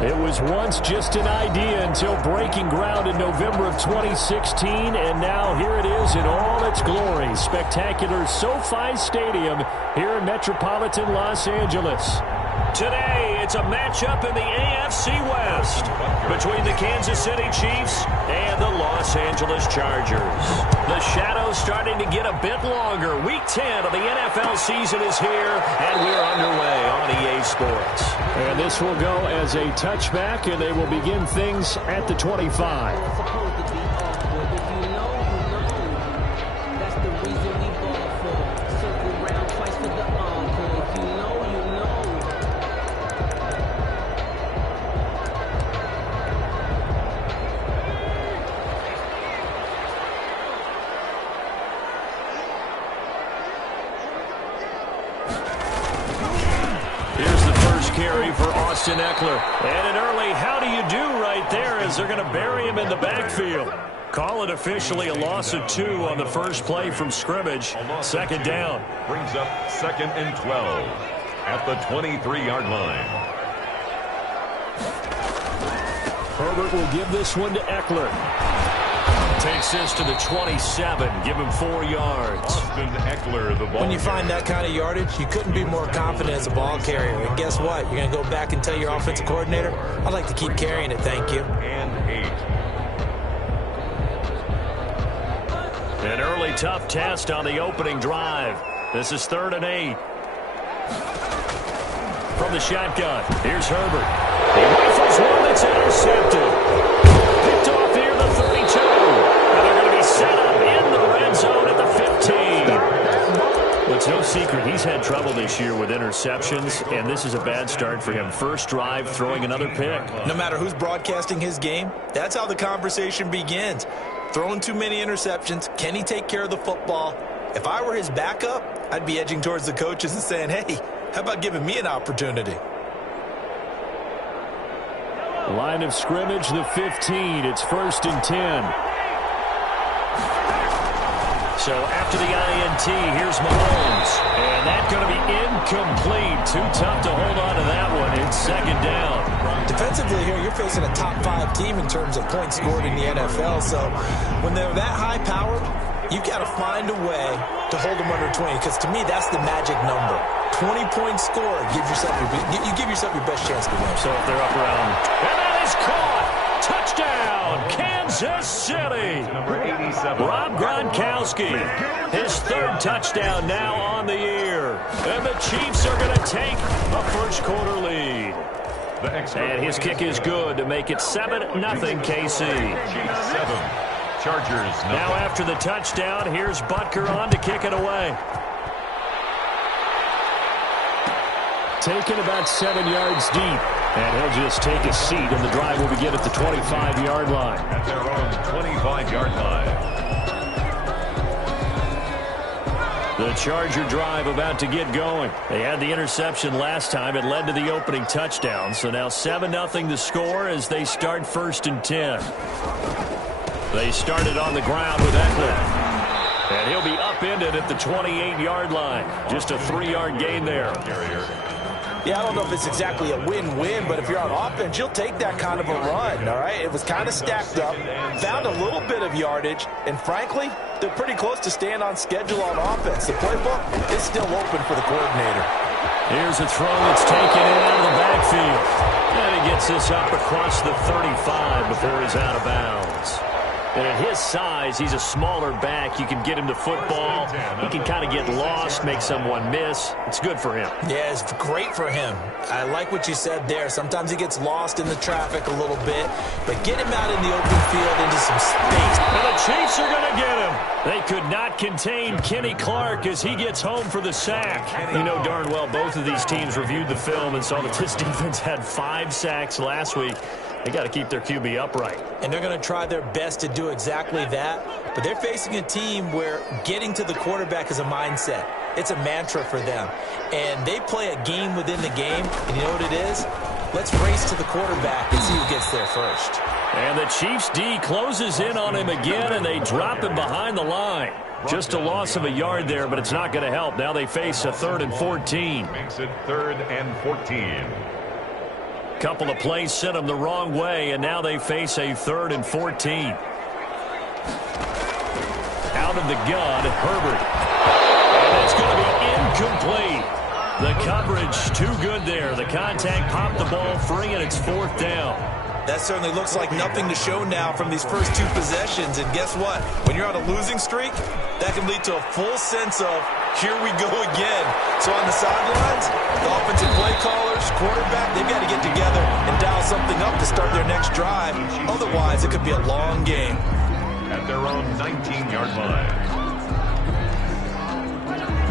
It was once just an idea until breaking ground in November of 2016, and now here it is in all its glory. Spectacular SoFi Stadium here in metropolitan Los Angeles. Today, it's a matchup in the AFC West between the Kansas City Chiefs and the Los Angeles Chargers. The shadow's starting to get a bit longer. Week 10 of the NFL season is here, and we're underway on EA Sports. And this will go as a touchback, and they will begin things at the 25. Eckler. And an early how do you do right there as they're going to bury him in the backfield. Call it officially a loss of 2 on the first play from scrimmage. Second down. Brings up 2nd and 12 at the 23-yard line. Herbert will give this one to Eckler. Takes this to the 27. Give him 4 yards. Austin Eckler, the ball. When you find that kind of yardage, you couldn't be more confident as a ball carrier. And guess what? You're going to go back and tell your offensive coordinator, I'd like to keep carrying it, thank you. And 8. An early tough test on the opening drive. This is 3rd and 8. From the shotgun, here's Herbert. He rifles one that's intercepted. Picked off here, the 32. And they're going to be set up in the red zone at the 15. Well, it's no secret he's had trouble this year with interceptions, and this is a bad start for him. First drive, throwing another pick. No matter who's broadcasting his game, that's how the conversation begins. Throwing too many interceptions, can he take care of the football? If I were his backup, I'd be edging towards the coaches and saying, hey, how about giving me an opportunity? Line of scrimmage, the 15. It's 1st and 10. So after the INT, here's Mahomes. And that's going to be incomplete. Too tough to hold on to that one. It's 2nd down. Defensively here, you're facing a top 5 team in terms of points scored in the NFL. So when they're that high-powered, you've got to find a way to hold them under 20. Because to me, that's the magic number. 20-point score. You give yourself your best chance to win. So if they're up around. And that is caught. Touchdown, Kansas City. Number 87. Rob Gronkowski. His 3rd touchdown now on the year. And the Chiefs are going to take a first-quarter lead. And his kick is good to make it 7-0 KC. Chiefs 7. Chargers 9. Now after the touchdown, here's Butker on to kick it away. Taken about 7 yards deep. And he'll just take a seat, and the drive will begin at the 25-yard line. At their own 25-yard line. The Charger drive about to get going. They had the interception last time. It led to the opening touchdown. So now 7-0 the score as they start 1st and 10. They started on the ground with Eckler. And he'll be upended at the 28-yard line. Just a 3-yard gain there. Yeah, I don't know if it's exactly a win-win, but if you're on offense, you'll take that kind of a run, all right? It was kind of stacked up, found a little bit of yardage, and frankly, they're pretty close to staying on schedule on offense. The playbook is still open for the coordinator. Here's a throw that's taken in out of the backfield. And he gets this up across the 35 before he's out of bounds. And at his size, he's a smaller back. You can get him to football. He can kind of get lost, make someone miss. It's good for him. Yeah, it's great for him. I like what you said there. Sometimes he gets lost in the traffic a little bit, but get him out in the open field into some space. And the Chiefs are going to get him. They could not contain Kenny Clark as he gets home for the sack. You know darn well both of these teams reviewed the film and saw that this defense had 5 sacks last week. They got to keep their QB upright. And they're going to try their best to do exactly that. But they're facing a team where getting to the quarterback is a mindset. It's a mantra for them. And they play a game within the game. And you know what it is? Let's race to the quarterback and see who gets there first. And the Chiefs D closes in on him again, and they drop him behind the line. Just a loss of a yard there, but it's not going to help. Now they face a 3rd and 14. Makes it 3rd and 14. Couple of plays sent them the wrong way, and now they face a 3rd and 14. Out of the gun, Herbert. And it's going to be incomplete. The coverage too good there. The contact popped the ball free, and it's 4th down. That certainly looks like nothing to show now from these first 2 possessions. And guess what? When you're on a losing streak, that can lead to a full sense of, here we go again. So on the sidelines, the offensive play callers, quarterback, they've got to get together and dial something up to start their next drive. Otherwise, it could be a long game. At their own 19-yard line.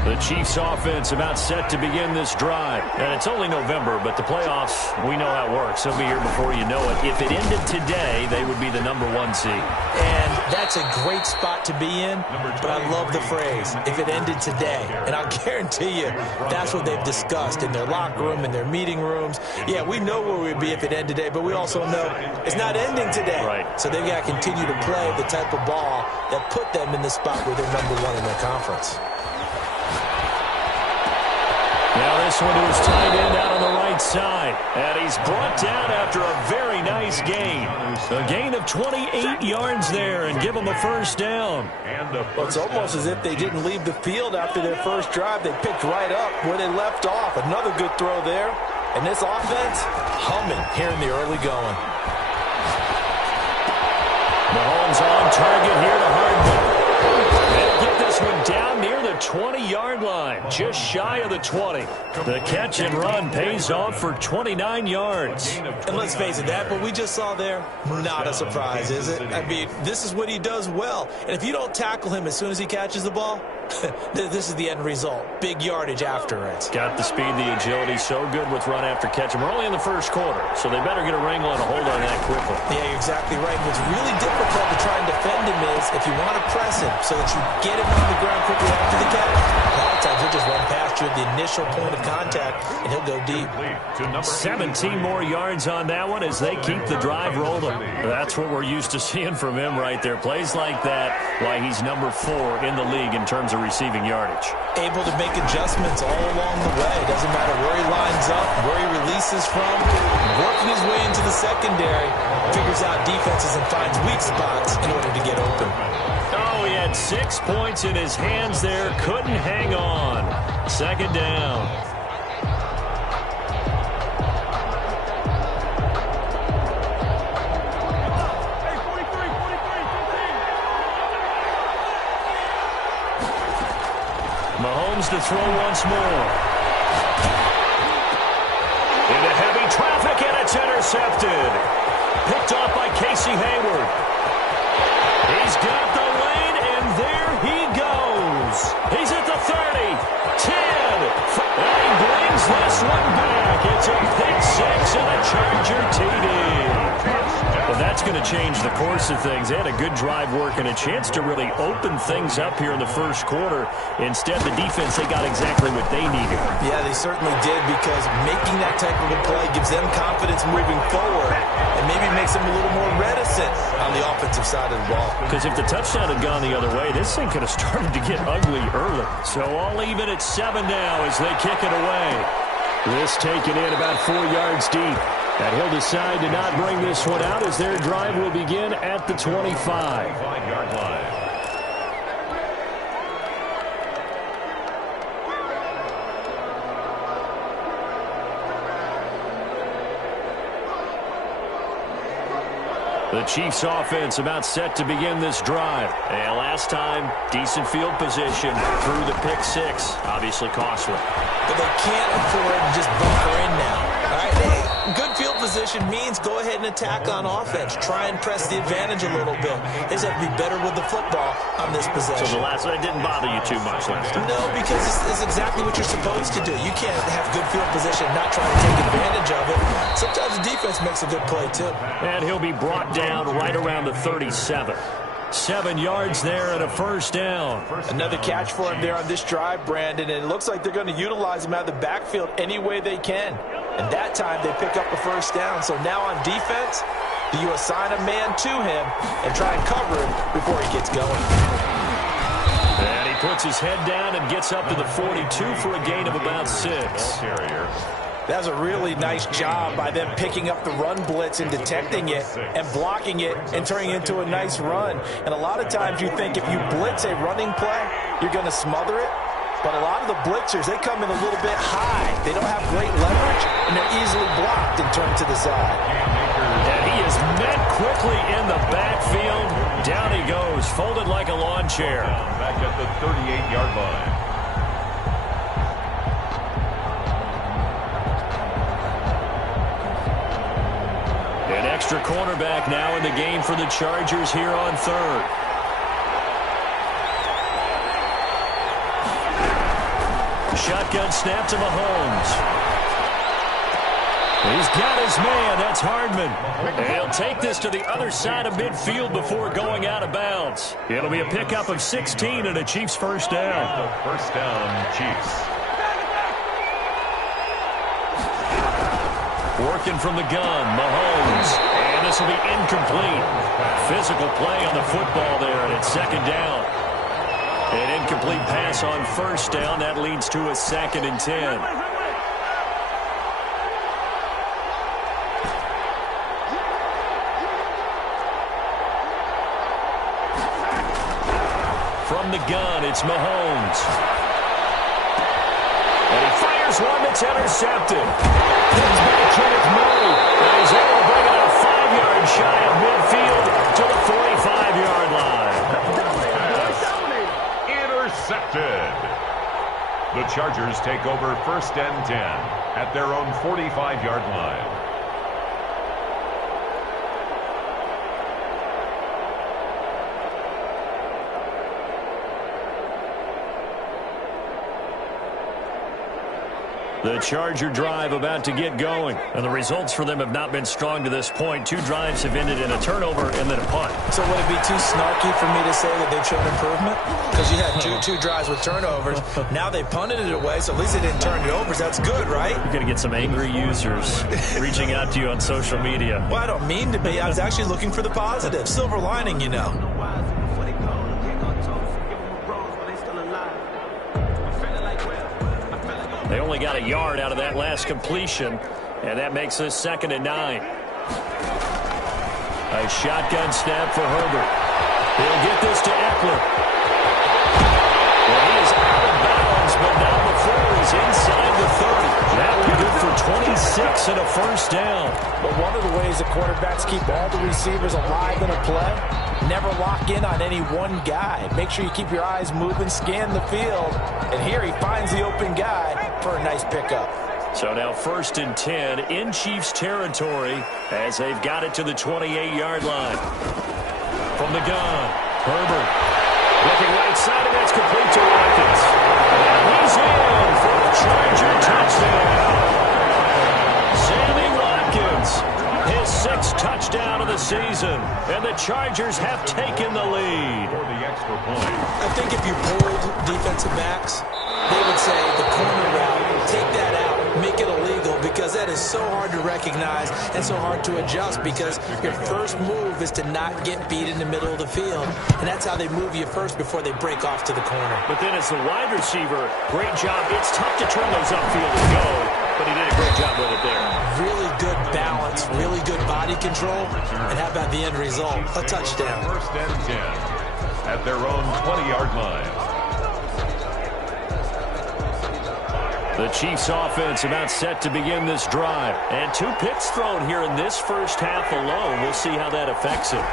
The Chiefs offense about set to begin this drive. And it's only November, but the playoffs, we know how it works. They'll be here before you know it. If it ended today, they would be the #1 seed. And that's a great spot to be in, but I love the phrase, if it ended today. And I'll guarantee you, that's what they've discussed in their locker room, in their meeting rooms. Yeah, we know where we'd be if it ended today, but we also know it's not ending today. Right. So they've got to continue to play the type of ball that put them in the spot where they're #1 in their conference. Now this one to his tight end out on the right side. And he's brought down after a very nice gain. A gain of 28 yards there and give him a 1st down. Well, it's almost as if they didn't leave the field after their first drive. They picked right up where they left off. Another good throw there. And this offense, humming here in the early going. Mahomes on target here to Hardman. They'll get this one down near the 20-yard line, just shy of the 20. The catch and run pays off for 29 yards. And let's face it, that what we just saw there, not a surprise, is it? I mean, this is what he does well. And if you don't tackle him as soon as he catches the ball, this is the end result. Big yardage after it. Got the speed, the agility, so good with run after catch. And we're only in the first quarter, so they better get a wrangle and a hold on that quickly. Yeah, you're exactly right. What's really difficult to try and defend him is if you want to press him so that you get him on the ground quickly after the catch. A lot of times he'll just run past you at the initial point of contact, and he'll go deep. 17 more yards on that one as they keep the drive rolling. That's what we're used to seeing from him right there. Plays like that, why he's #4 in the league in terms of receiving yardage. Able to make adjustments all along the way. Doesn't matter where he lines up, where he releases from. Working his way into the secondary, figures out defenses and finds weak spots in order to get open. Oh, he had 6 points in his hands there. Couldn't hang on. 2nd down. Mahomes to throw once more. Into heavy traffic, and it's intercepted. Picked off by Casey Hayward. He's got the lane, and there he goes. He's at the 30, 10, and he brings this one back. It's a pick-6 and a Charger TD. Well, that's going to change the course of things. They had a good drive work and a chance to really open things up here in the first quarter. Instead, the defense, they got exactly what they needed. Yeah, they certainly did, because making that type of a play gives them confidence moving forward and maybe makes them a little more reticent on the offensive side of the ball. Because if the touchdown had gone the other way, this thing could have started to get ugly early. So all even at 7 now as they kick it away. This taken in about 4 yards deep. And he'll decide to not bring this one out as their drive will begin at the 25-yard line. The Chiefs offense about set to begin this drive. And last time, decent field position through the pick-6. Obviously costly. But they can't afford to just bunker in now. All right, good field position means go ahead and attack on offense. Try and press the advantage a little bit. They just have to be better with the football on this possession. So the last one didn't bother you too much last time? No, because it's exactly what you're supposed to do. You can't have good field position and not try to take advantage of it. Sometimes the defense makes a good play, too. And he'll be brought down right around the 37. 7 yards there and a 1st down. Another catch for him there on this drive, Brandon, and it looks like they're going to utilize him out of the backfield any way they can. And that time they pick up a 1st down. So now on defense, do you assign a man to him and try and cover him before he gets going? And he puts his head down and gets up to the 42 for a gain of about 6. That was a really nice job by them picking up the run blitz and detecting it and blocking it and turning it into a nice run. And a lot of times you think if you blitz a running play, you're going to smother it. But a lot of the blitzers, they come in a little bit high. They don't have great leverage, and they're easily blocked and turned to the side. And he is met quickly in the backfield. Down he goes, folded like a lawn chair. Back at the 38-yard line. An extra cornerback now in the game for the Chargers here on third. Shotgun snap to Mahomes. He's got his man. That's Hardman. And he'll take this to the other side of midfield before going out of bounds. It'll be a pickup of 16 and a Chiefs first down. First down, Chiefs. Working from the gun, Mahomes. And this will be incomplete. Physical play on the football there, and it's second down. An incomplete pass on first down. That leads to a 2nd and 10. From the gun, it's Mahomes. And he fires one that's intercepted. Comes by Kenneth Murray. And he's able to bring it up 5 yards shy of midfield to the 45-yard line. Intercepted. The Chargers take over 1st and 10 at their own 45-yard line. The Charger drive about to get going. And the results for them have not been strong to this point. 2 drives have ended in a turnover and then a punt. So would it be too snarky for me to say that they've shown improvement? Because you had two drives with turnovers. Now they punted it away, so at least they didn't turn it over. So that's good, right? You're going to get some angry users reaching out to you on social media. Well, I don't mean to be. I was actually looking for the positive. Silver lining, you know. They only got a yard out of that last completion, and that makes this 2nd and 9. A shotgun snap for Herbert. He'll get this to Eckler. Well, he is out of bounds, but now before he's inside the 30. That will be good for 26 and a first down. But one of the ways the quarterbacks keep all the receivers alive in a play, never lock in on any one guy. Make sure you keep your eyes moving, scan the field. And here he finds the open guy for a nice pickup. So now 1st and 10 in Chiefs territory as they've got it to the 28-yard line. From the gun, Herbert. Looking right side, and that's complete to Watkins. And he's in for the Charger touchdown. Sammy Watkins, his 6th touchdown of the season, and the Chargers have taken the lead. For the extra point. I think if you pulled defensive backs, they would say the corner route, take that out, make it illegal, because that is so hard to recognize and so hard to adjust, because your first move is to not get beat in the middle of the field, and that's how they move you first before they break off to the corner. But then as the wide receiver, great job. It's tough to turn those upfield and go, but he did a great job with it there. Really good balance, really good body control, and how about the end result? A touchdown. 1st and 10 at their own 20-yard line. The Chiefs offense about set to begin this drive. And 2 picks thrown here in this first half alone. We'll see how that affects him.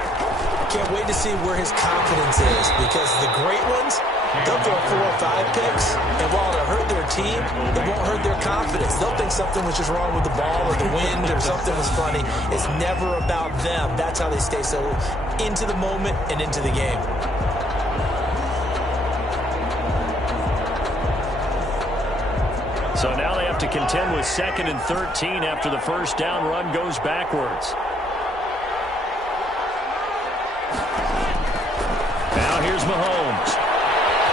Can't wait to see where his confidence is, because the great ones, they'll throw 4 or 5 picks, and while it'll hurt their team, it won't hurt their confidence. They'll think something was just wrong with the ball or the wind or something was funny. It's never about them. That's how they stay so into the moment and into the game. So now they have to contend with 2nd and 13 after the first down run goes backwards. Now here's Mahomes.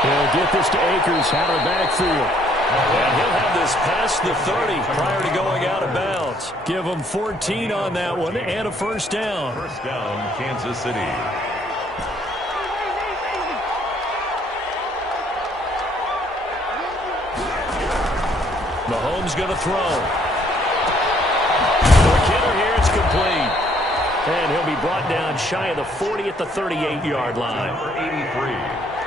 He'll get this to Akers out of the backfield. And he'll have this past the 30 prior to going out of bounds. Give him 14 on that one and a first down. First down, Kansas City. Mahomes going to throw. incomplete. And he'll be brought down shy of the 40 at the 38-yard line. Number 83.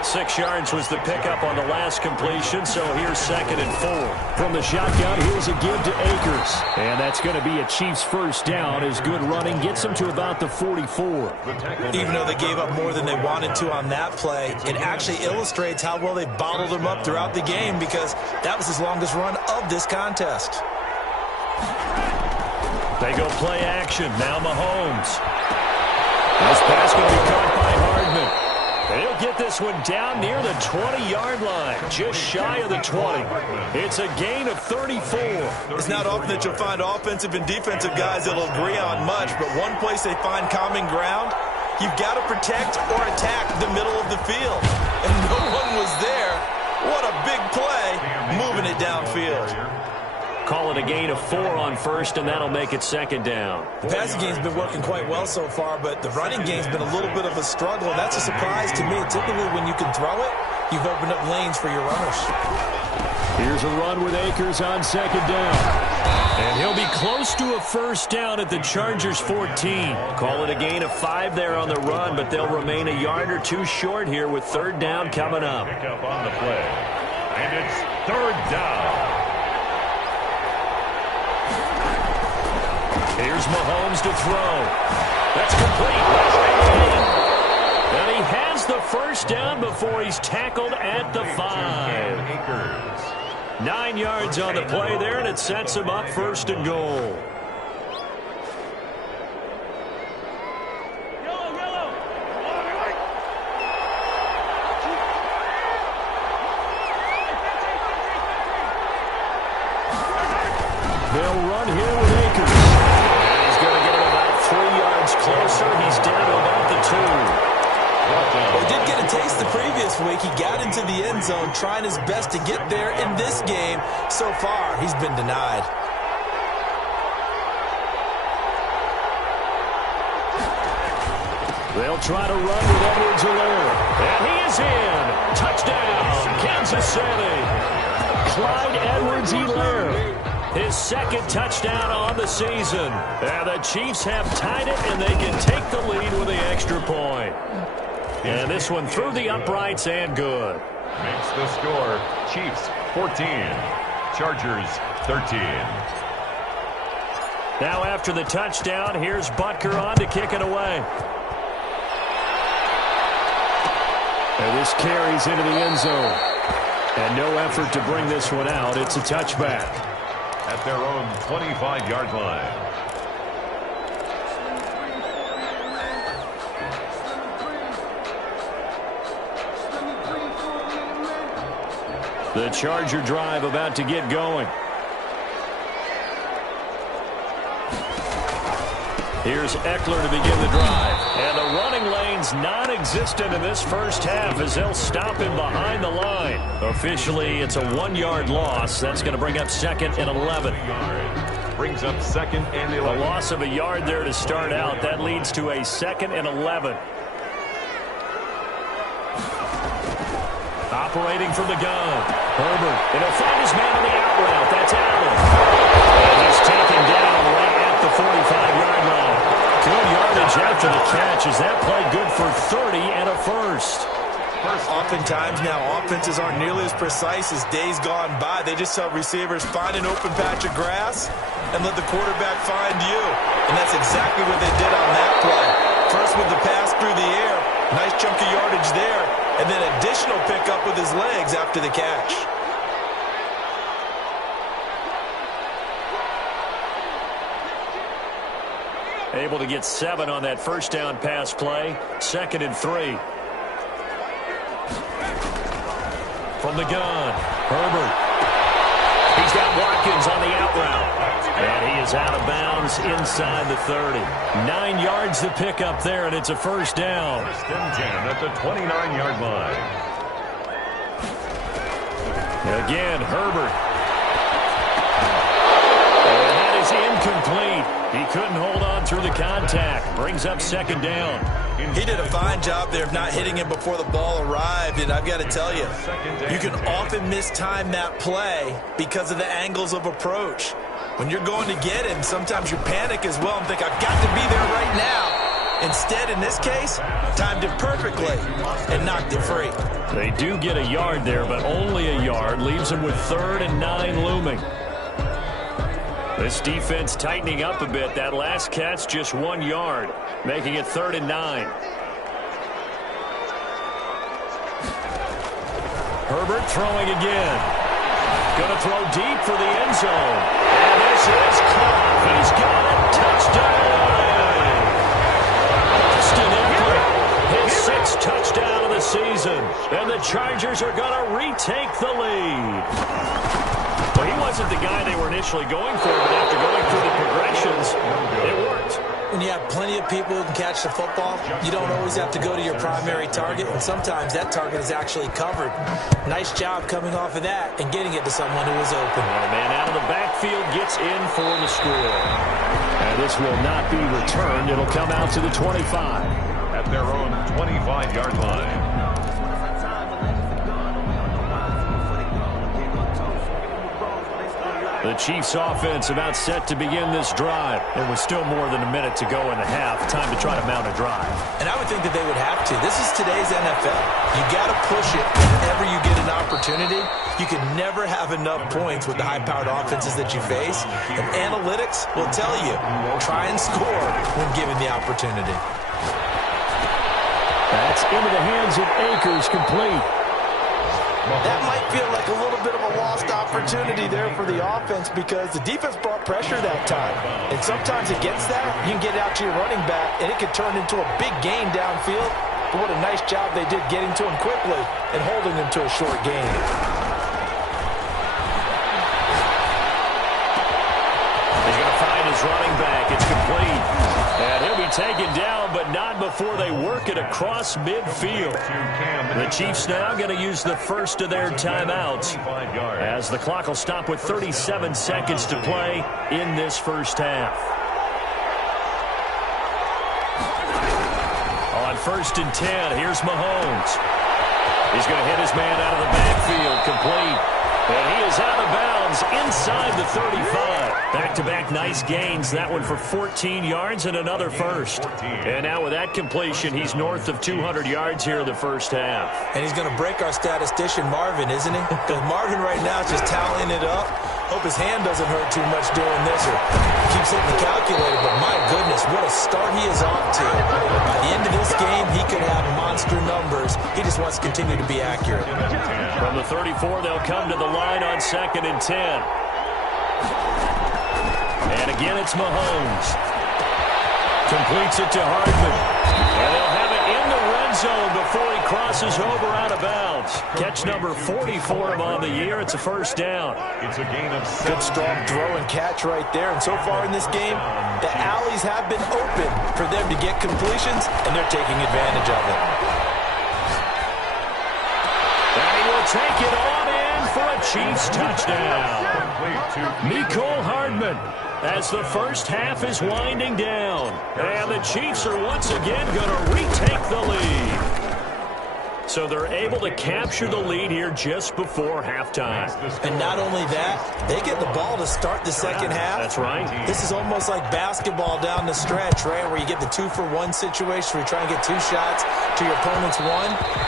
6 yards was the pickup on the last completion, so here's 2nd and 4. From the shotgun, here's a give to Akers. And that's going to be a Chiefs first down as good running gets them to about the 44. Even though they gave up more than they wanted to on that play, it actually illustrates how well they bottled them up throughout the game because that was his longest run of this contest. They go play action. Now Mahomes. This pass going to be caught by Hardman. And he'll get this one down near the 20-yard line, just shy of the 20. It's a gain of 34. It's not often that you'll find offensive and defensive guys that will agree on much, but one place they find common ground, you've got to protect or attack the middle of the field. And no one was there. What a big play, moving it downfield. Call it a gain of 4 on first, and that'll make it 2nd down. The passing game's been working quite well so far, but the running game's been a little bit of a struggle, and that's a surprise to me. Typically, when you can throw it, you've opened up lanes for your runners. Here's a run with Akers on 2nd down. And he'll be close to a first down at the Chargers' 14. Call it a gain of 5 there on the run, but they'll remain a yard or 2 short here with 3rd down coming up. Pick up on the play. And it's 3rd down. Here's Mahomes to throw. That's complete. And he has the first down before he's tackled at the 5. 9 yards on the play there, and it sets him up 1st and goal. They'll run here with Akers. He's going to get him about 3 yards closer. He's down to about the 2. Well, he did get a taste the previous week. He got into the end zone trying his best to get there in this game. So far, he's been denied. They'll try to run with Edwards-Helaire. And he is in. Touchdown, Kansas City. Clyde Edwards-Helaire. His 2nd touchdown on the season. And the Chiefs have tied it, and they can take the lead with the extra point. And this one through the uprights and good. Makes the score Chiefs 14, Chargers 13. Now after the touchdown, here's Butker on to kick it away. And this carries into the end zone. And no effort to bring this one out. It's a touchback. At their own 25-yard line. The Charger drive about to get going. Here's Eckler to begin the drive. And the running lane's non-existent in this first half as they'll stop him behind the line. Officially, it's a 1-yard loss. That's going to bring up 2nd and 11. Brings up 2nd and 11. A loss of a yard there to start out. That leads to a 2nd and 11. Operating from the gun. Herbert. And he'll find his man on the out route. That's Allen. And he's taken down right at the 45-yard line. Good yardage after the catch. Is that play good for 30 and a first? Oftentimes now, offenses aren't nearly as precise as days gone by. They just tell receivers, find an open patch of grass and let the quarterback find you. And that's exactly what they did on that play. First with the pass through the air. Nice chunk of yardage there. And then additional pickup with his legs after the catch. Able to get 7 on that first down pass play. 2nd and 3. From the gun, Herbert. He's got Watkins on the out route. And he is out of bounds inside the 30. 9 yards to pick up there, and it's a first down. 1st and 10 at the 29-yard line. Again, Herbert. And that is incomplete. He couldn't hold on through the contact. Brings up 2nd down. He did a fine job there of not hitting him before the ball arrived, and I've got to tell you, you can often mistime that play because of the angles of approach. When you're going to get him, sometimes you panic as well and think, I've got to be there right now. Instead, in this case, timed it perfectly and knocked it free. They do get a yard there, but only a yard. Leaves them with 3rd and 9 looming. This defense tightening up a bit. That last catch, just 1 yard, making it 3rd and 9. Herbert throwing again. Going to throw deep for the end zone. And this is caught. He's got it. Touchdown. Austin Eckler, his 6th touchdown of the season. And the Chargers are going to retake the lead. Well, he wasn't the guy they were initially going for, but after going through the progressions, it worked. When you have plenty of people who can catch the football, you don't always have to go to your primary target, and sometimes that target is actually covered. Nice job coming off of that and getting it to someone who was open. And a man out of the backfield gets in for the score. And this will not be returned. It'll come out to the 25. At their own 25-yard line. The Chiefs offense about set to begin this drive. And with still more than a minute to go in the half, time to try to mount a drive. And I would think that they would have to. This is today's NFL. You got to push it whenever you get an opportunity. You can never have enough points with the high-powered offenses that you face. And analytics will tell you, try and score when given the opportunity. That's into the hands of Akers, complete. That might feel like a little bit of a lost opportunity there for the offense because the defense brought pressure that time. And sometimes against that, you can get it out to your running back, and it can turn into a big gain downfield. But what a nice job they did getting to him quickly and holding him to a short gain. He's going to find his running back. It's complete. And he'll be taken down, but not before they work it across midfield. The Chiefs now going to use the first of their timeouts as the clock will stop with 37 seconds to play in this first half. On 1st and 10, here's Mahomes. He's going to hit his man out of the backfield, complete. And he is out of bounds inside the 35. Back-to-back nice gains. That one for 14 yards and another first. And now with that completion, he's north of 200 yards here in the first half. And he's going to break our statistician Marvin, isn't he? Because Marvin right now is just tallying it up. Hope his hand doesn't hurt too much doing this or keeps hitting the calculator. But my goodness, what a start he is off to. By the end of this game, he could have monster numbers. He just wants to continue to be accurate. From the 34, they'll come to the line on 2nd and 10. And again, it's Mahomes. Completes it to Hardman. And they'll have it in the red zone before he crosses over out of bounds. Catch number 40 for him on the year. It's a first down. It's a gain of 7. Good strong throw and catch right there. And so far in this game, the alleys have been open for them to get completions, and they're taking advantage of it. And he will take it on in for a Chiefs touchdown. Mecole Hardman, as the first half is winding down. And the Chiefs are once again going to retake the lead. So they're able to capture the lead here just before halftime. And not only that, they get the ball to start the second half. That's right. This is almost like basketball down the stretch, right, where you get the 2-for-1 situation where you try and get 2 shots to your opponent's 1.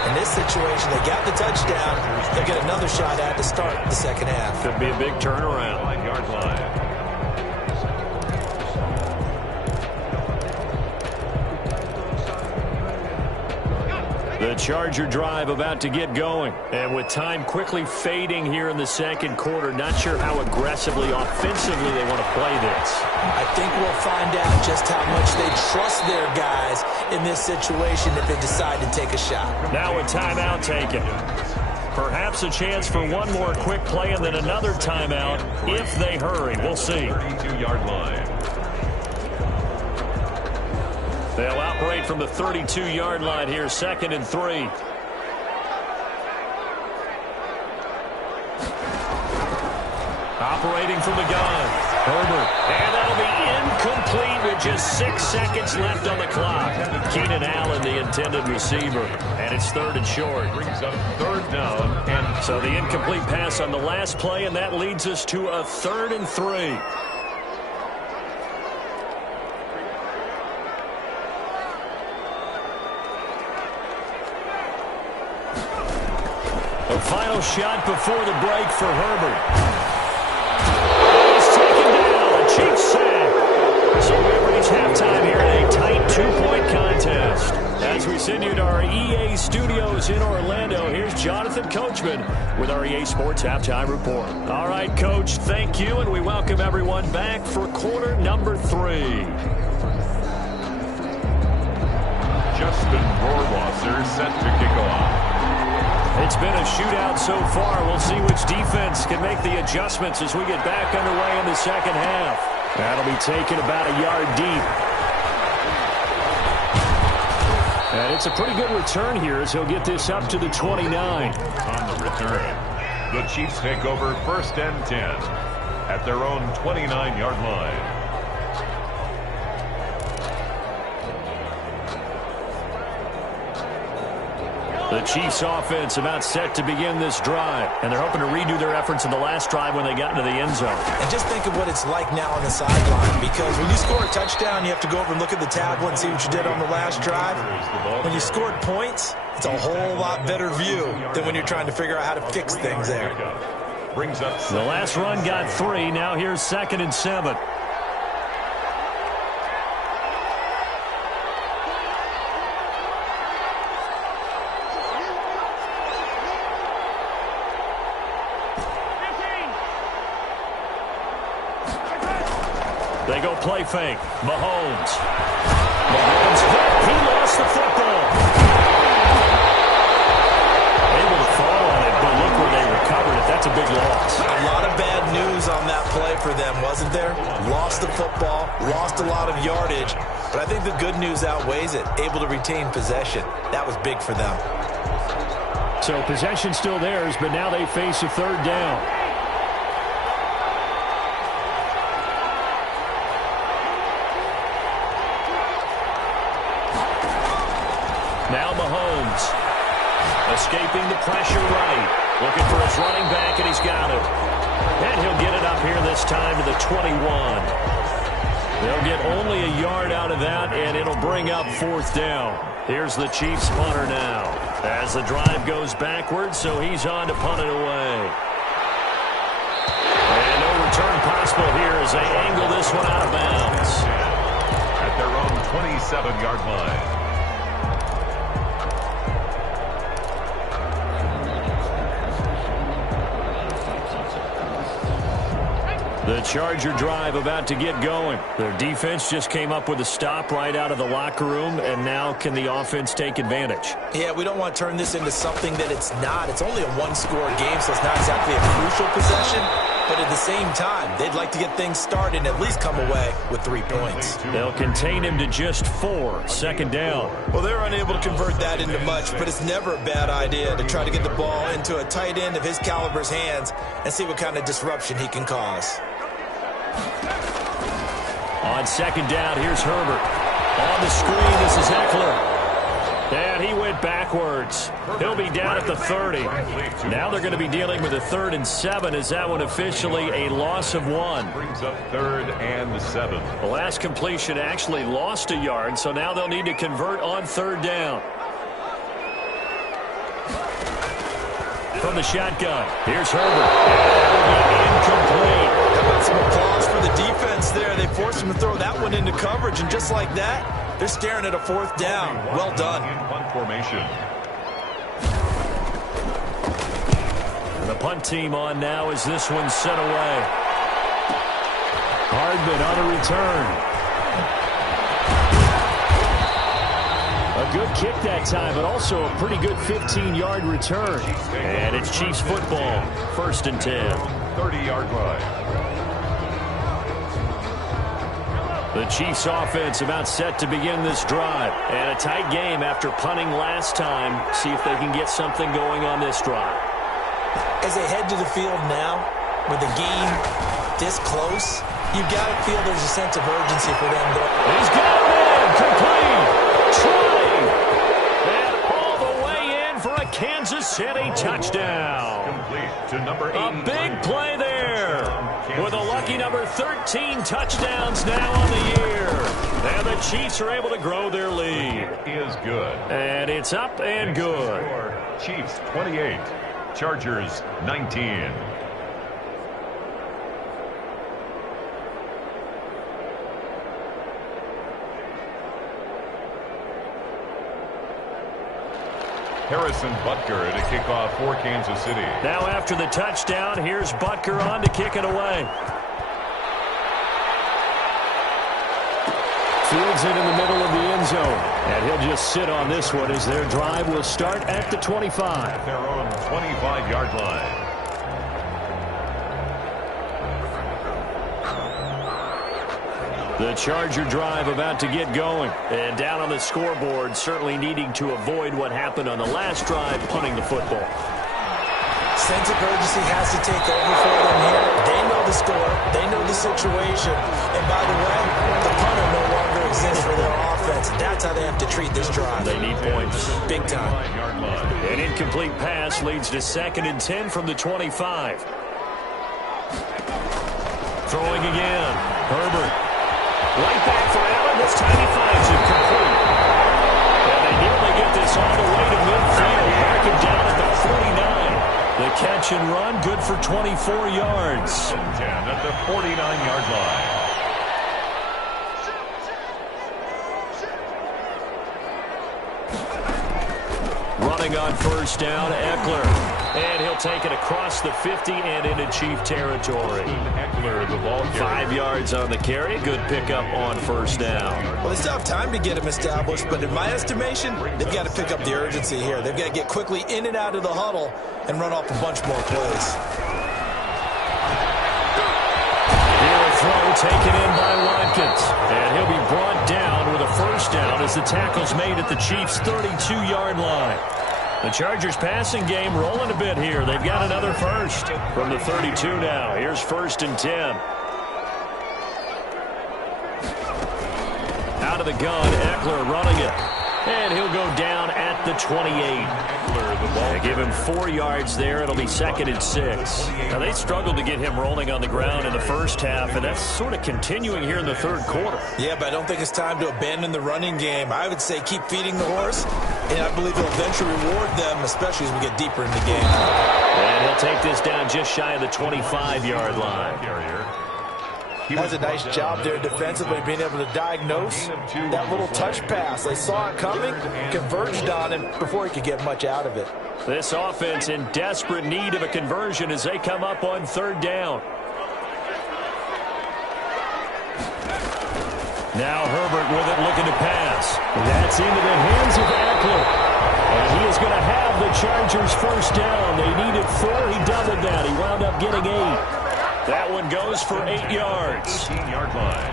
In this situation, they got the touchdown. They'll get another shot at to start the second half. Could be a big turnaround. 5-yard line. The Charger drive about to get going. And with time quickly fading here in the second quarter, not sure how aggressively, offensively they want to play this. I think we'll find out just how much they trust their guys in this situation if they decide to take a shot. Now a timeout taken. Perhaps a chance for one more quick play and then another timeout if they hurry. We'll see. 32-yard line. They'll operate from the 32-yard line here, 2nd and 3. Operating from the gun, Herbert. And that'll be incomplete with with just 6 seconds left on the clock. Keenan Allen, the intended receiver. And it's 3rd and short. Brings up 3rd down. And so the incomplete pass on the last play, and that leads us to a 3rd and 3. The final shot before the break for Herbert. He's taken down. A Chiefs sack. So we reach halftime here in a tight 2-point contest. As we send you to our EA studios in Orlando, here's Jonathan Coachman with our EA Sports Halftime Report. All right, Coach, thank you, and we welcome everyone back for quarter number 3. Justin Rohrwasser set to kick off. It's been a shootout so far. We'll see which defense can make the adjustments as we get back underway in the second half. That'll be taken about a yard deep. And it's a pretty good return here as he'll get this up to the 29. On the return, the Chiefs take over 1st and 10 at their own 29-yard line. The Chiefs offense about set to begin this drive, and they're hoping to redo their efforts in the last drive when they got into the end zone. And just think of what it's like now on the sideline, because when you score a touchdown, you have to go over and look at the tablet and see what you did on the last drive. When you scored points, it's a whole lot better view than when you're trying to figure out how to fix things there. Brings up the last run got 3. Now here's 2nd and 7. They go play fake. Mahomes hit. He lost the football. Able to fall on it, but look where they recovered it. That's a big loss. A lot of bad news on that play for them, wasn't there? Lost the football, lost a lot of yardage, but I think the good news outweighs it. Able to retain possession. That was big for them. So possession still theirs, but now they face a 3rd down. Now Mahomes escaping the pressure right. Looking for his running back, and he's got it. And he'll get it up here this time to the 21. They'll get only a yard out of that, and it'll bring up 4th down. Here's the Chiefs punter now. As the drive goes backwards, so he's on to punt it away. And no return possible here as they angle this one out of bounds. At their own 27-yard line. The Charger drive about to get going. Their defense just came up with a stop right out of the locker room, and now can the offense take advantage? Yeah, we don't want to turn this into something that it's not. It's only a 1-score game, so it's not exactly a crucial possession. But at the same time, they'd like to get things started and at least come away with 3 points. They'll contain him to just 4. 2nd down. Well, they're unable to convert that into much, but it's never a bad idea to try to get the ball into a tight end of his caliber's hands and see what kind of disruption he can cause. On 2nd down, here's Herbert. On the screen, this is Eckler. And he went backwards. He'll be down at the 30. Now they're going to be dealing with a 3rd and 7. Is that one officially a loss of 1? Brings up 3rd and 7. The last completion actually lost a yard, so now they'll need to convert on 3rd down. From the shotgun, here's Herbert. Incomplete. How about some applause for the defense there? They forced him to throw that one into coverage, and just like that, they're staring at a 4th down. Well done. Punt formation. The punt team on now as this one's sent away. Hardman on a return. A good kick that time, but also a pretty good 15-yard return. And it's Chiefs football, 1st and 10. 30-yard line. The Chiefs offense about set to begin this drive. And a tight game after punting last time. See if they can get something going on this drive. As they head to the field now with a game this close, you've got to feel there's a sense of urgency for them there. He's got him in. Complete. Try. And all the way in for a Kansas City touchdown. Complete to number 8. A big play there. With a lucky number 13 touchdowns now on the year. And the Chiefs are able to grow their lead. Is good. And it's up and good. Chiefs 28, Chargers 19. Harrison Butker to kick off for Kansas City. Now after the touchdown, here's Butker on to kick it away. Fields it in the middle of the end zone. And he'll just sit on this one as their drive will start at the 25. Their own 25-yard line. The Charger drive about to get going. And down on the scoreboard, certainly needing to avoid what happened on the last drive, punting the football. Sense of urgency has to take over for them here. They know the score. They know the situation. And by the way, the punter no longer exists for their offense. That's how they have to treat this drive. They need points. Big time. An incomplete pass leads to 2nd and 10 from the 25. Throwing again. Herbert. Right back for Allen. This time he finds it complete. And they nearly get this all the way to midfield. Mark him down at the 49. The catch and run, good for 24 yards. 10 at the 49-yard line. Running on first down, Eckler. And he'll take it across the 50 and into Chief territory. Eckler, the ball carrier. 5 yards on the carry. Good pickup on first down. Well, they still have time to get him established, but in my estimation, they've got to pick up the urgency here. They've got to get quickly in and out of the huddle and run off a bunch more plays. Here a throw taken in by Watkins. And he'll be brought down with a first down as the tackle's made at the Chiefs' 32-yard line. The Chargers passing game rolling a bit here. They've got another first from the 32 now. Here's 1st and 10. Out of the gun, Eckler running it. And he'll go down at the 28. Eckler, the ball They give him 4 yards there. It'll be 2nd and 6. Now, they struggled to get him rolling on the ground in the first half, and that's sort of continuing here in the third quarter. Yeah, but I don't think it's time to abandon the running game. I would say keep feeding the horse, and I believe it'll eventually reward them, especially as we get deeper in the game. And he'll take this down just shy of the 25-yard line. carrier. Does a nice job there defensively, being able to diagnose that little touch pass. They saw it coming, converged on him before he could get much out of it. This offense in desperate need of a conversion as they come up on 3rd down. Now Herbert with it, looking to pass. That's into the hands of Eckler. And he is going to have the Chargers first down. They needed 4. He doubled that. He wound up getting 8. That one goes for 8 yards. 18-yard line.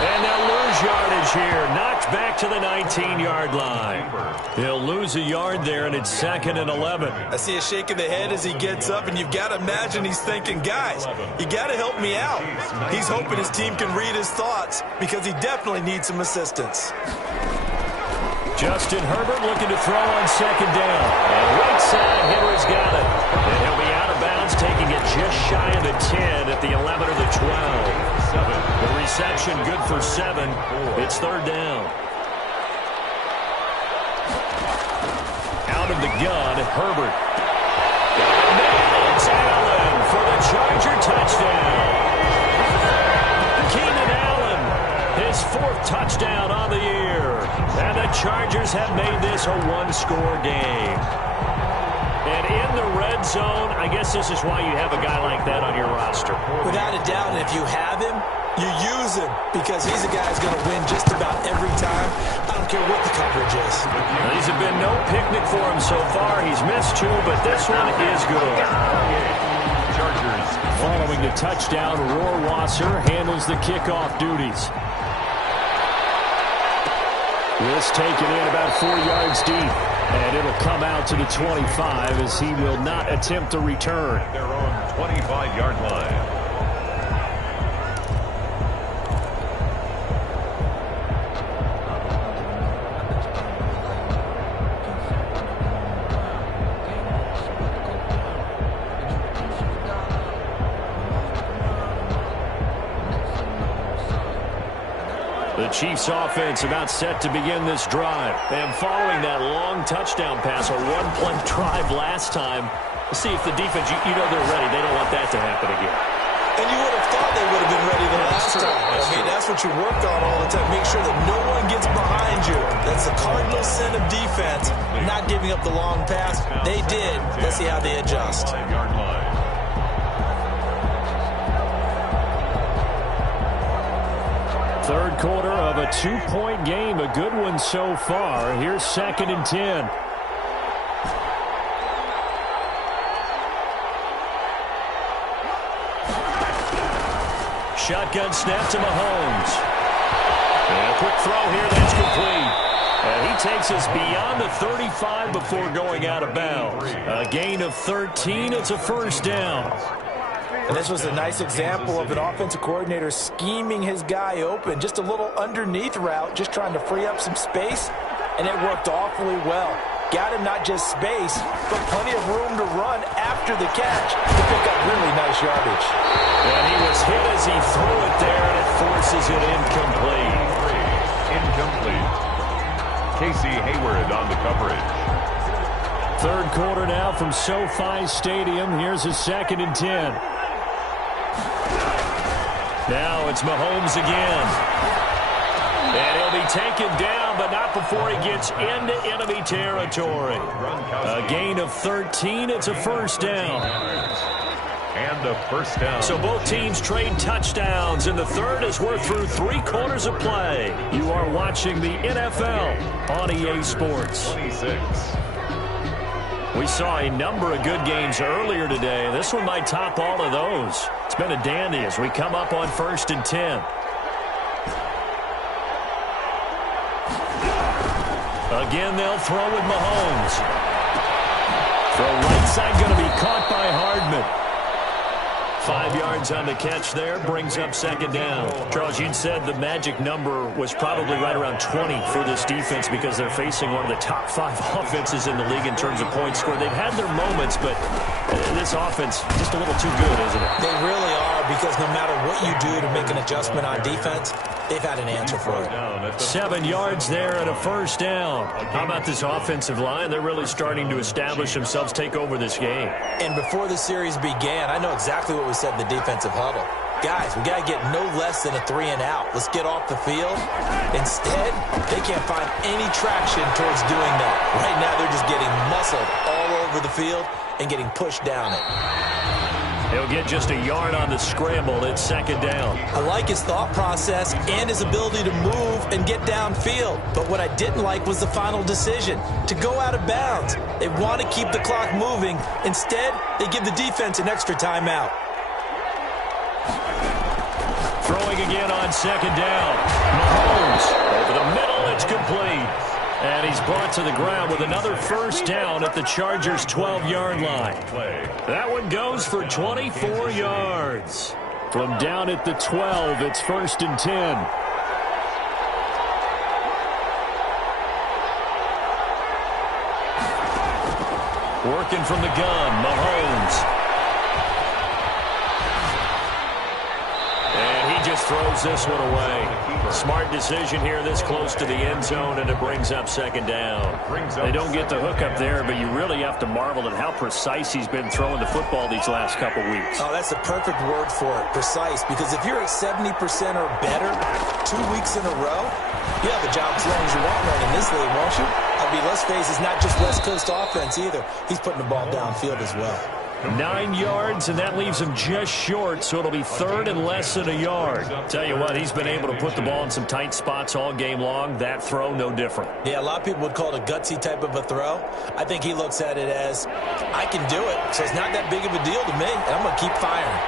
And they'll lose yardage here. Knocked back to the 19-yard line. He'll lose a yard there, and it's 2nd and 11. I see a shake of the head as he gets up, and you've got to imagine he's thinking, guys, you got to help me out. He's hoping his team can read his thoughts because he definitely needs some assistance. Justin Herbert looking to throw on 2nd down. And right side, Henry's got it. And he'll be out of bounds, taking it just shy of the 10 at the 11 or the 12. The reception good for 7. It's 3rd down. Out of the gun, Herbert. It's Allen for the Charger touchdown. Keenan Allen, his 4th touchdown on the year. And the Chargers have made this a one-score game. And in the red zone, I guess this is why you have a guy like that on your roster. Without a doubt, and if you have him, you use him because he's a guy who's going to win just about every time. I don't care what the coverage is. Now, these have been no picnic for him so far. He's missed 2, but this one is good. Chargers. Following the touchdown, Rohrwasser handles the kickoff duties. This taken in about 4 yards deep. And it'll come out to the 25 as he will not attempt to return. At their own 25-yard line. The Chiefs offense about set to begin this drive. And following that long touchdown pass, a one-play drive last time, we'll see if the defense, you know they're ready. They don't want that to happen again. And you would have thought they would have been ready the last time. That's what you work on all the time. Make sure that no one gets behind you. That's the cardinal sin of defense, not giving up the long pass. They did. Let's see how they adjust. Third quarter of a 2-point game, a good one so far. Here's 2nd and 10. Shotgun snap to Mahomes. And a quick throw here, that's complete. And he takes us beyond the 35 before going out of bounds. A gain of 13, it's a first down. And this was a nice example of an offensive coordinator scheming his guy open. Just a little underneath route, just trying to free up some space, and it worked awfully well. Got him not just space, but plenty of room to run after the catch to pick up really nice yardage. And he was hit as he threw it there, and it forces it incomplete. Incomplete. Casey Hayward on the coverage. Third quarter now from SoFi Stadium. Here's a 2nd and 10. Now it's Mahomes again. And he'll be taken down, but not before he gets into enemy territory. A gain of 13. It's a first down. And a first down. So both teams trade touchdowns in the third as we're through 3 quarters of play. You are watching the NFL on EA Sports. 26. We saw a number of good games earlier today. This one might top all of those. It's been a dandy as we come up on 1st and 10. Again, they'll throw with Mahomes. Throw right side going to be caught by Hardman. 5 yards on the catch there, brings up 2nd down. Charles, you'd said the magic number was probably right around 20 for this defense because they're facing one of the top 5 offenses in the league in terms of points scored. They've had their moments, but this offense just a little too good, isn't it? They really are, because no matter what you do to make an adjustment on defense, they've had an answer for it. 7 yards there and a first down. How about this offensive line? They're really starting to establish themselves, take over this game. And before the series began, I know exactly what we said in the defensive huddle. Guys, we got to get no less than a 3 and out. Let's get off the field. Instead, they can't find any traction towards doing that. Right now, they're just getting muscled all over the field and getting pushed down it. He'll get just a yard on the scramble. It's 2nd down. I like his thought process and his ability to move and get downfield. But what I didn't like was the final decision, to go out of bounds. They want to keep the clock moving. Instead, they give the defense an extra timeout. Throwing again on 2nd down. Mahomes over the middle. It's complete. And he's brought to the ground with another first down at the Chargers' 12-yard line. That one goes for 24 yards. From down at the 12, it's 1st and 10. Working from the gun, Mahomes. And he just throws this one away. Smart decision here this close to the end zone, and it brings up 2nd down. They don't get the hook up there, but you really have to marvel at how precise he's been throwing the football these last couple weeks. Oh, that's the perfect word for it, precise, because if you're at 70% or better 2 weeks in a row, you have a job as long as you want right in this league, won't you? I mean, let's face it, it's not just West Coast offense either. He's putting the ball downfield as well. 9 yards, and that leaves him just short, so it'll be 3rd and less than a yard. Tell you what, he's been able to put the ball in some tight spots all game long. That throw, no different. Yeah, a lot of people would call it a gutsy type of a throw. I think he looks at it as, I can do it, so it's not that big of a deal to me, and I'm going to keep firing.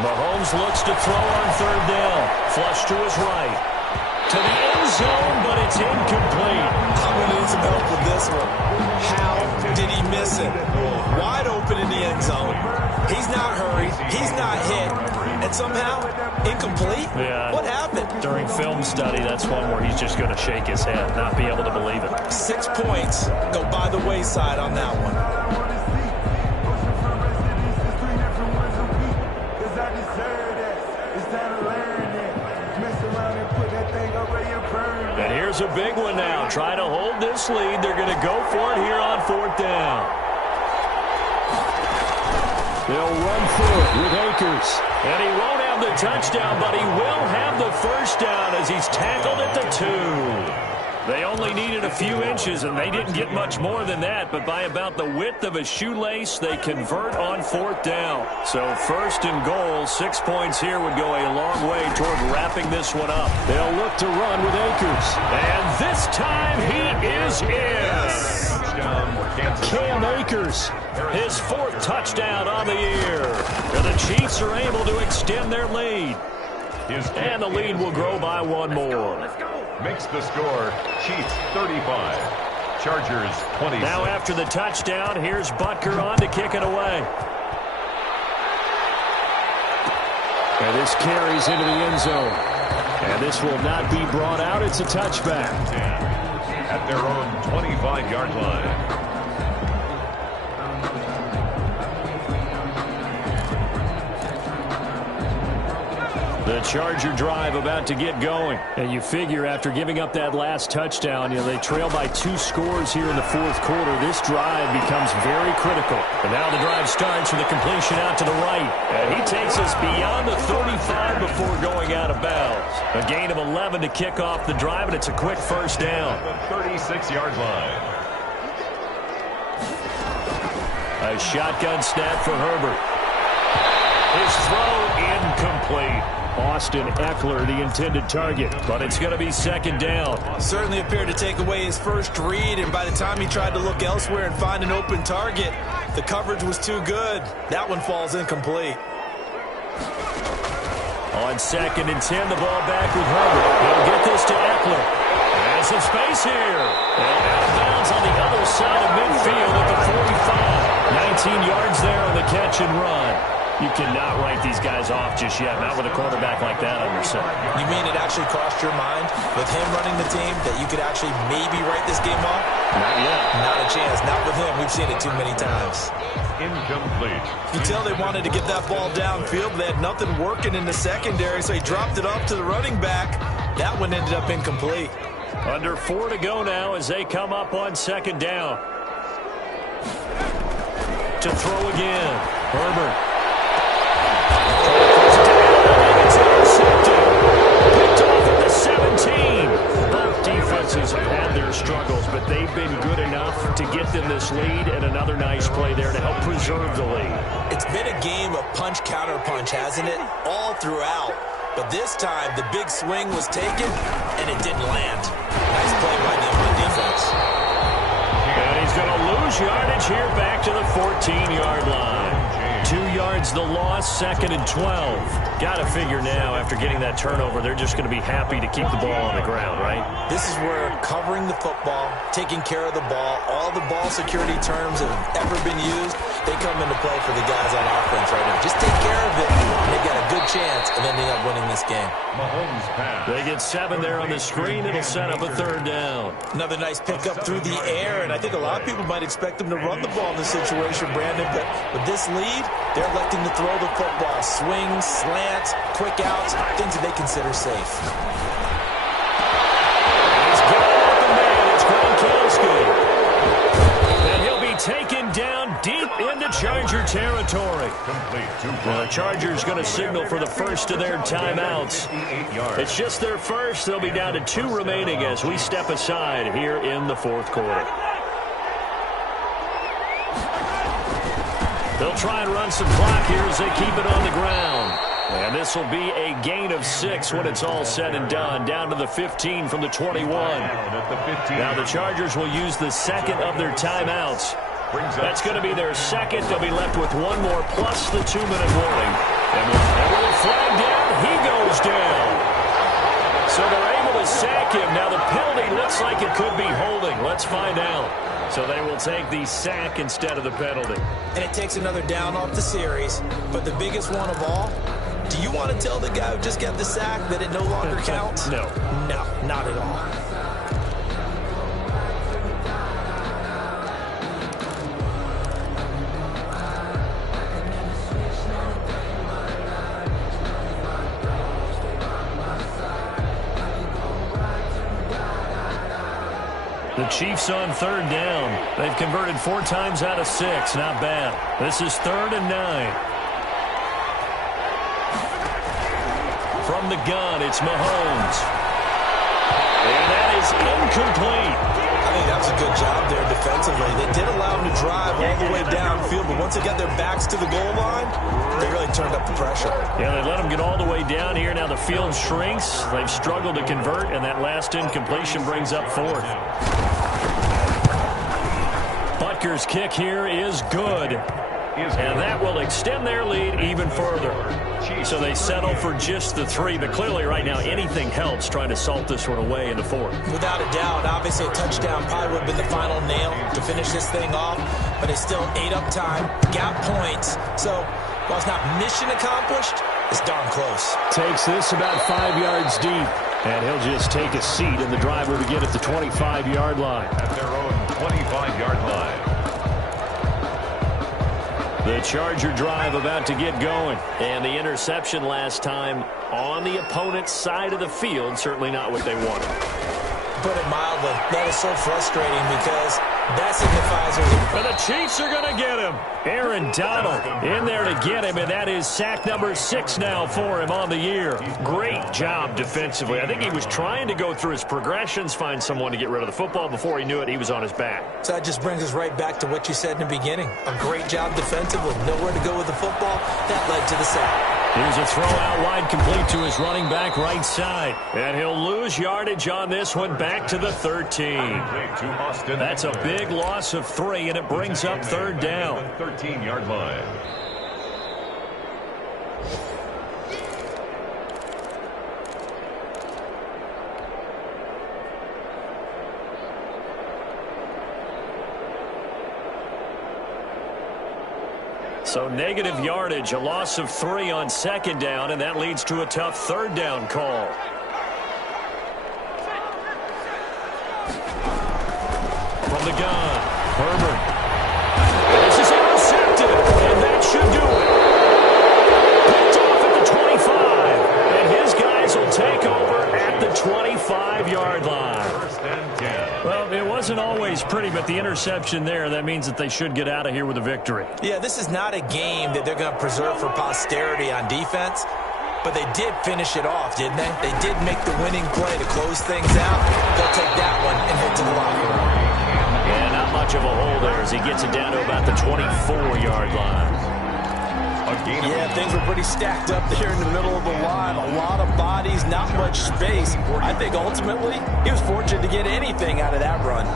Mahomes looks to throw on third down. Flush to his right. To the end zone, but it's incomplete. I'm going to need some help with this one. How did he miss it? Wide open in the end zone. He's not hurried. He's not hit. And somehow, incomplete? Yeah. What happened? During film study, that's one where he's just going to shake his head, not be able to believe it. 6 points go by the wayside on that one. And here's a big one now. Try to hold this lead. They're going to go for it here on fourth down. They'll run through it with Akers. And he won't have the touchdown, but he will have the first down as he's tackled at the 2. They only needed a few inches, and they didn't get much more than that, but by about the width of a shoelace, they convert on fourth down. So first and goal, 6 points here would go a long way toward wrapping this one up. They'll look to run with Akers. And this time he is in. Cam Akers, his 4th touchdown on the year. And the Chiefs are able to extend their lead. And the lead will grow by one more. Makes the score Chiefs 35, Chargers 26. Now after the touchdown, here's Butker on to kick it away. And this carries into the end zone. And this will not be brought out. It's a touchback. At their own 25-yard line. The Charger drive about to get going. And you figure after giving up that last touchdown, they trail by 2 scores here in the fourth quarter. This drive becomes very critical. And now the drive starts with a completion out to the right. And he takes us beyond the 35 before going out of bounds. A gain of 11 to kick off the drive, and it's a quick first down. The 36-yard line. A shotgun snap for Herbert. His throw incomplete. Austin Eckler, the intended target, but it's going to be second down. Certainly appeared to take away his first read, and by the time he tried to look elsewhere and find an open target, the coverage was too good. That one falls incomplete. On second and 10, the ball back with Herbert. He'll get this to Eckler. And some space here. And out of bounds on the other side of midfield at the 45. 19 yards there on the catch and run. You cannot write these guys off just yet, not with a quarterback like that under center. You mean it actually crossed your mind with him running the team that you could actually maybe write this game off? Not yet. Not a chance. Not with him. We've seen it too many times. Incomplete. You can tell they wanted to get that ball downfield. They had nothing working in the secondary, so he dropped it off to the running back. That one ended up incomplete. Under 4 to go now as they come up on second down. To throw again. Herbert. Picked off at the 17. Both defenses have had their struggles, but they've been good enough to get them this lead, and another nice play there to help preserve the lead. It's been a game of punch-counter-punch, hasn't it? All throughout. But this time, the big swing was taken, and it didn't land. Nice play by them on defense. And he's going to lose yardage here back to the 14-yard line. 2 yards the loss, second and 12. Got to figure now, after getting that turnover, they're just going to be happy to keep the ball on the ground, right? This is where covering the football, taking care of the ball, all the ball security terms that have ever been used, they come into play for the guys on offense right now. Just take care of it, and they've got a good chance of ending up winning this game. Mahomes pass. They get 7 there on the screen. It'll set up a third down. Another nice pickup through the air, and I think a lot of people might expect them to run the ball in this situation, Brandon, but with this lead, they're electing to throw the football. Swings, slants, quick outs, things that they consider safe. He's got up and man. It's Gronkowski. And he'll be taken down deep into Charger territory. Well, the Chargers going to signal for the first of their timeouts. It's just their first. They'll be down to 2 remaining as we step aside here in the fourth quarter. They'll try and run some clock here as they keep it on the ground. And this will be a gain of 6 when it's all said and done. Down to the 15 from the 21. Now the Chargers will use the second of their timeouts. That's going to be their second. They'll be left with 1 more plus the 2-minute warning. And with flag down. He goes down. So they're able to sack him. Now the penalty looks like it could be holding. Let's find out. So they will take the sack instead of the penalty. And it takes another down off the series. But the biggest one of all, do you want to tell the guy who just got the sack that it no longer counts? No. No, not at all. The Chiefs on third down. They've converted 4 times out of 6. Not bad. This is 3rd and 9. From the gun, it's Mahomes. And that is incomplete. I think that was a good job there defensively. They did allow them to drive all the way downfield, but once they got their backs to the goal line, they really turned up the pressure. Yeah, they let them get all the way down here. Now the field shrinks. They've struggled to convert, and that last incompletion brings up 4th. Butker's kick here is good. And that will extend their lead even further. So they settle for just the 3, but clearly right now anything helps trying to salt this one away in the 4th. Without a doubt, obviously a touchdown probably would have been the final nail to finish this thing off, but it's still ate up time, got points. So while it's not mission accomplished, it's darn close. Takes this about 5 yards deep, and he'll just take a seat, and the driver to get at the 25-yard line. At their own 25-yard line. The Charger drive about to get going. And the interception last time on the opponent's side of the field, certainly not what they wanted. Put it mildly, that is so frustrating because that signifies but the Chiefs are going to get him. Aaron Donald in there to get him, and that is sack number 6 now for him on the year. Great job defensively. I think he was trying to go through his progressions, find someone to get rid of the football. Before he knew it, he was on his back. So that just brings us right back to what you said in the beginning. A great job defensively. Nowhere to go with the football. That led to the sack. Here's a throw out wide complete to his running back right side. And he'll lose yardage on this one back to the 13. That's a big loss of 3, and it brings up 3rd down. 13-yard line. So negative yardage, a loss of 3 on 2nd down, and that leads to a tough 3rd down call. From the gun, Herbert. This is intercepted, and that should do it. Picked off at the 25, and his guys will take over at the 25-yard line. 1st and 10. Well, it wasn't always pretty, but the interception there, that means that they should get out of here with a victory. Yeah, this is not a game that they're going to preserve for posterity on defense, but they did finish it off, didn't they? They did make the winning play to close things out. They'll take that one and head to the locker room. Yeah, not much of a hole there as he gets it down to about the 24-yard line. Yeah, things were pretty stacked up there in the middle of the line. A lot of bodies, not much space. I think ultimately he was fortunate to get anything out of that run.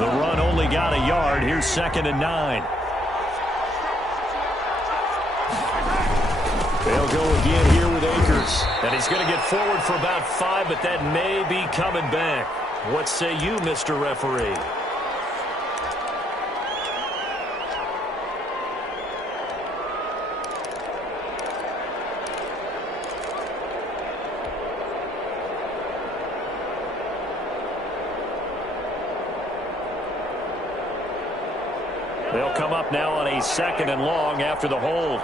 The run only got a yard. Here's 2nd and 9. They'll go again here with Akers. And he's going to get forward for about 5, but that may be coming back. What say you, Mr. Referee? They'll come up now on a 2nd and long after the hold.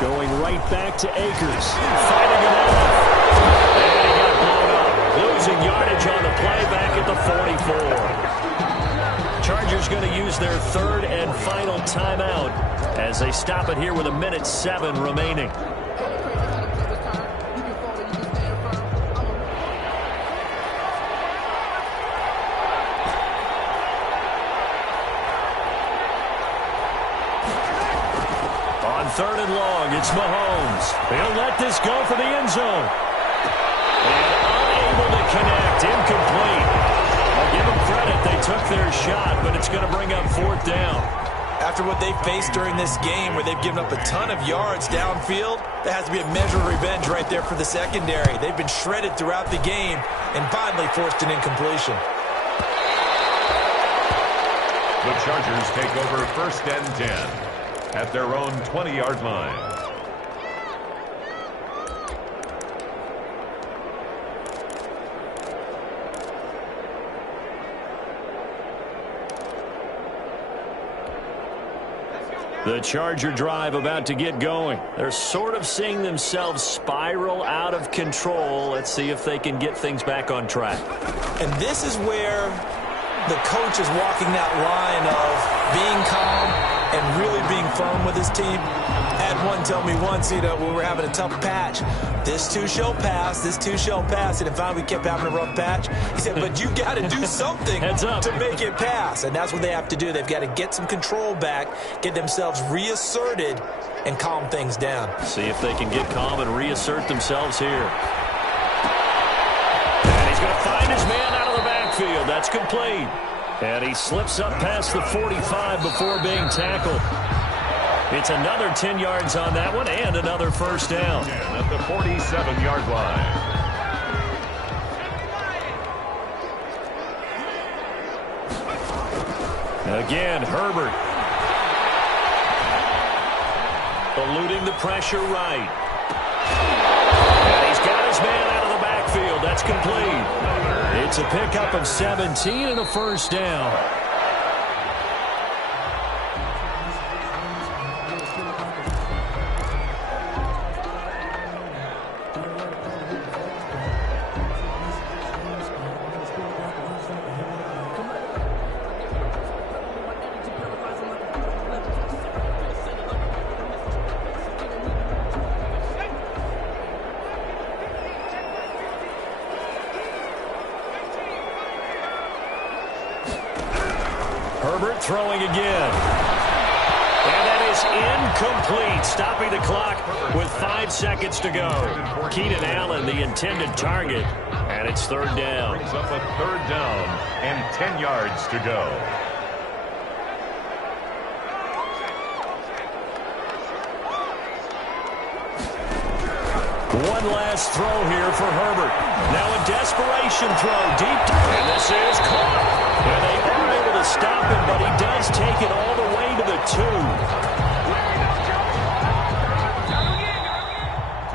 Going right back to Akers. Fighting it off. And he got blown up. Losing yardage on the play back at the 44. Chargers going to use their 3rd and final timeout as they stop it here with 1:07 remaining. On 3rd and long, it's Mahomes. He'll let this go for the end zone. And unable to connect, incomplete. I'll give them credit, they took their shot, but it's going to bring up 4th down. After what they faced during this game where they've given up a ton of yards downfield, there has to be a measure of revenge right there for the secondary. They've been shredded throughout the game and finally forced an incompletion. The Chargers take over 1st and 10 at their own 20-yard line. The Charger drive about to get going. They're sort of seeing themselves spiral out of control. Let's see if they can get things back on track. And this is where the coach is walking that line of being calm and really being firm with his team. I had one tell me once, when we were having a tough patch, this too shall pass, this too shall pass. And if finally we kept having a rough patch, he said, but you got to do something to make it pass. And that's what they have to do. They've got to get some control back, get themselves reasserted, and calm things down. See if they can get calm and reassert themselves here. And he's going to find his man out of the backfield. That's complete. And he slips up past the 45 before being tackled. It's another 10 yards on that one and another first down. At the 47-yard line. Again, Herbert. Eluding the pressure right. And he's got his man out of the backfield. That's complete. It's a pickup of 17 and a first down. Herbert throwing again. And that is incomplete, stopping the clock with 5 seconds to go. Keenan Allen, the intended target, and it's third down. Brings up a third down and 10 yards to go. One last throw here for Herbert. Now a desperation throw deep. And this is caught. And they are able to stop him, but he does take it all the way to the 2.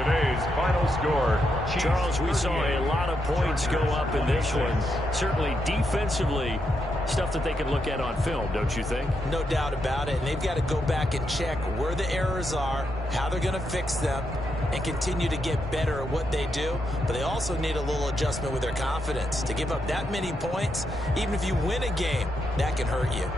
Today's final score. Charles, we saw a lot of points go up in this one. Certainly defensively, stuff that they can look at on film, don't you think? No doubt about it. And they've got to go back and check where the errors are, how they're going to fix them, and continue to get better at what they do. But they also need a little adjustment with their confidence. To give up that many points, even if you win a game, that can hurt you.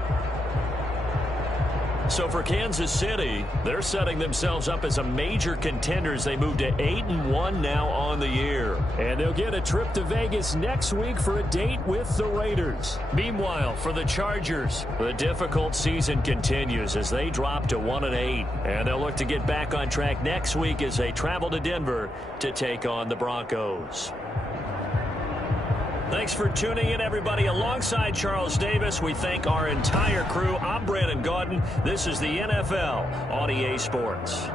So for Kansas City, they're setting themselves up as a major contender as they move to 8-1 now on the year. And they'll get a trip to Vegas next week for a date with the Raiders. Meanwhile, for the Chargers, the difficult season continues as they drop to 1-8. And they'll look to get back on track next week as they travel to Denver to take on the Broncos. Thanks for tuning in, everybody. Alongside Charles Davis, we thank our entire crew. I'm Brandon Gaudin. This is the NFL on EA Sports.